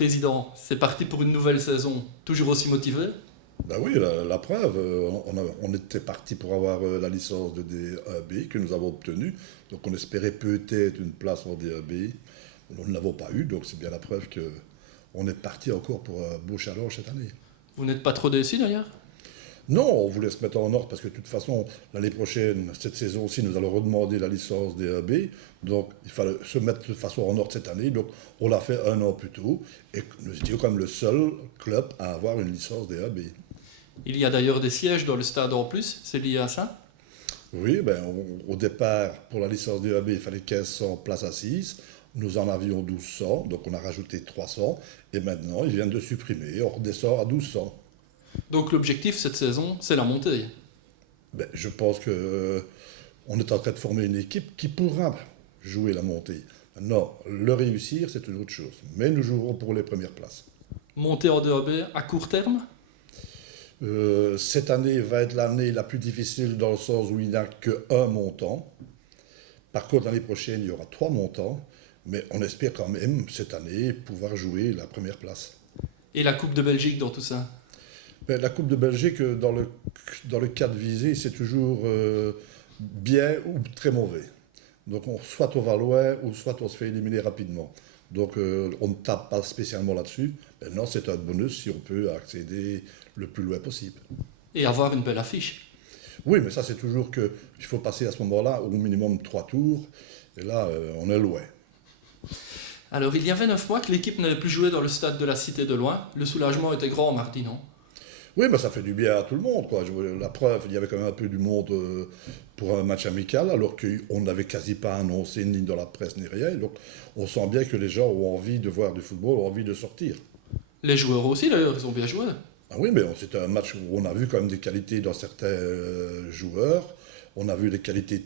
président, c'est parti pour une nouvelle saison. Toujours aussi motivé? Ben oui, la preuve, on était parti pour avoir la licence de DAB que nous avons obtenue. Donc on espérait peut-être une place en DAB. Nous ne l'avons pas eu, donc c'est bien la preuve que on est parti encore pour un beau challenge cette année. Vous n'êtes pas trop déçu d'ailleurs? Non, on voulait se mettre en ordre parce que de toute façon, l'année prochaine, cette saison aussi, nous allons redemander la licence DAB. Donc il fallait se mettre de façon en ordre cette année. Donc on l'a fait un an plus tôt et nous étions comme le seul club à avoir une licence DAB. Il y a d'ailleurs des sièges dans le stade en plus, c'est lié à ça? Oui, ben, au départ, pour la licence DAB, il fallait 1500 places assises. Nous en avions 1200, donc on a rajouté 300. Et maintenant, ils viennent de supprimer. On redescend à 1200. Donc l'objectif cette saison, c'est la montée. Ben, je pense que on est en train de former une équipe qui pourra jouer la montée. Maintenant, le réussir, c'est une autre chose. Mais nous jouerons pour les premières places. Monter en 2AB à court terme? Cette année va être l'année la plus difficile dans le sens où il n'y a qu'un montant. Par contre, l'année prochaine, il y aura 3 montants. Mais on espère quand même, cette année, pouvoir jouer la première place. Et la Coupe de Belgique dans tout ça? Ben, la Coupe de Belgique, dans le cadre visé, c'est toujours bien ou très mauvais. Donc soit on va loin, ou soit on se fait éliminer rapidement. Donc on ne tape pas spécialement là-dessus. Maintenant, c'est un bonus si on peut accéder le plus loin possible. Et avoir une belle affiche. Oui, mais ça, c'est toujours qu'il faut passer à ce moment-là au minimum 3 tours. Et là, on est loin. Alors il y avait 9 mois que l'équipe n'avait plus joué dans le stade de la Cité de Loin. Le soulagement était grand mardi, non? Oui, mais ça fait du bien à tout le monde, quoi. La preuve, il y avait quand même un peu du monde pour un match amical, alors qu'on n'avait quasi pas annoncé ni dans la presse ni rien. Donc, on sent bien que les gens ont envie de voir du football, ont envie de sortir. Les joueurs aussi d'ailleurs, ils ont bien joué. Ah oui, mais c'était un match où on a vu quand même des qualités dans certains joueurs. On a vu des qualités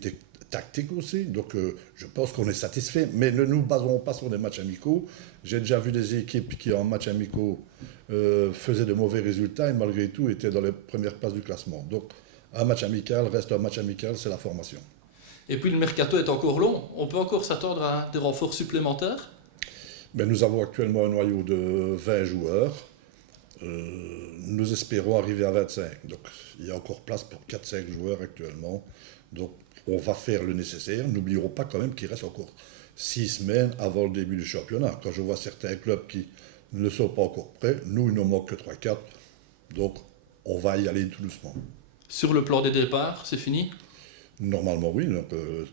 tactiques aussi. Donc, je pense qu'on est satisfait. Mais ne nous basons pas sur des matchs amicaux. J'ai déjà vu des équipes qui, en matchs amicaux, faisaient de mauvais résultats et malgré tout étaient dans les premières places du classement. Donc, un match amical reste un match amical, c'est la formation. Et puis le mercato est encore long. On peut encore s'attendre à des renforts supplémentaires? Mais nous avons actuellement un noyau de 20 joueurs. Nous espérons arriver à 25. Donc il y a encore place pour 4-5 joueurs actuellement. Donc on va faire le nécessaire. N'oublions pas quand même qu'il reste encore 6 semaines avant le début du championnat. Quand je vois certains clubs qui ne sont pas encore prêts, nous il ne nous manque que 3-4. Donc on va y aller tout doucement. Sur le plan des départs, c'est fini? Normalement oui, donc,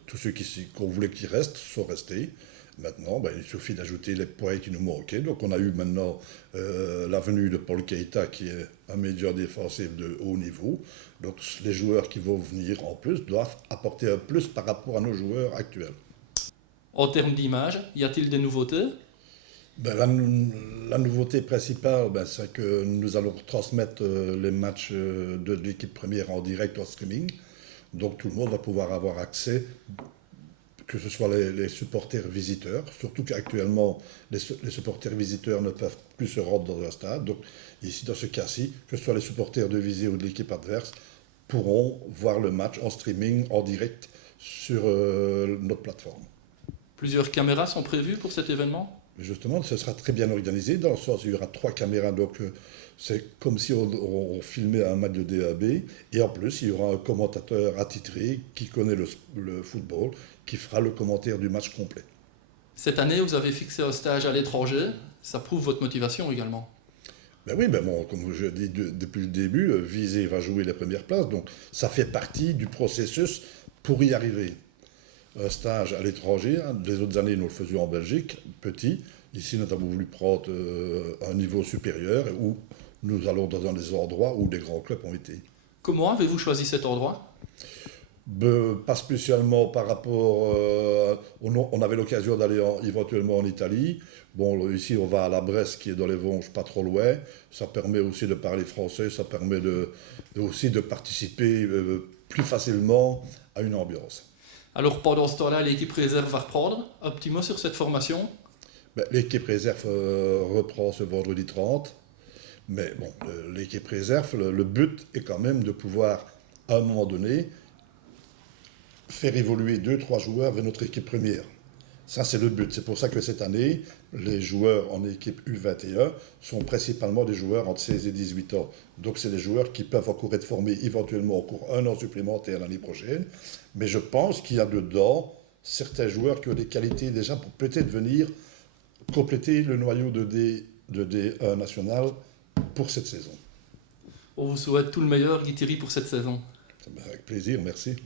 tous ceux qu'on voulait qu'ils restent sont restés. Maintenant, ben, il suffit d'ajouter les points qui nous manquaient. Donc on a eu maintenant la venue de Paul Keita qui est un médias défensif de haut niveau. Donc les joueurs qui vont venir en plus doivent apporter un plus par rapport à nos joueurs actuels. En termes d'image, y a-t-il des nouveautés? Ben, la nouveauté principale, ben, c'est que nous allons transmettre les matchs de l'équipe première en direct en streaming. Donc tout le monde va pouvoir avoir accès, que ce soit les supporters visiteurs, surtout qu'actuellement les supporters visiteurs ne peuvent plus se rendre dans un stade. Donc ici, dans ce cas-ci, que ce soit les supporters de visée ou de l'équipe adverse, pourront voir le match en streaming, en direct, sur notre plateforme. Plusieurs caméras sont prévues pour cet événement? Mais justement, ce sera très bien organisé, dans le sens où il y aura 3 caméras, donc c'est comme si on filmait un match de DAB, et en plus, il y aura un commentateur attitré qui connaît le football, qui fera le commentaire du match complet. Cette année, vous avez fixé un stage à l'étranger. Ça prouve votre motivation également. Ben oui, ben bon, comme je dis depuis le début, Visé va jouer les premières places, donc ça fait partie du processus pour y arriver. Un stage à l'étranger, hein, les autres années nous le faisions en Belgique, petit. Ici nous avons voulu prendre un niveau supérieur où nous allons dans des endroits où des grands clubs ont été. Comment avez-vous choisi cet endroit? Pas spécialement par rapport. On avait l'occasion d'aller éventuellement en Italie. Bon, ici, on va à la Bresse, qui est dans les Vosges, pas trop loin. Ça permet aussi de parler français, ça permet aussi de participer plus facilement à une ambiance. Alors pendant ce temps-là, l'équipe réserve va reprendre. Un petit mot sur cette formation. Ben, l'équipe réserve reprend ce vendredi 30. Mais bon, l'équipe réserve, le but est quand même de pouvoir, à un moment donné, faire évoluer 2-3 joueurs vers notre équipe première. Ça, c'est le but. C'est pour ça que cette année, les joueurs en équipe U21 sont principalement des joueurs entre 16 et 18 ans. Donc c'est des joueurs qui peuvent encore être formés éventuellement au cours un an supplémentaire l'année prochaine. Mais je pense qu'il y a dedans certains joueurs qui ont des qualités déjà pour peut-être venir compléter le noyau de D1 national pour cette saison. On vous souhaite tout le meilleur, Guy Thierry, pour cette saison. Avec plaisir, merci.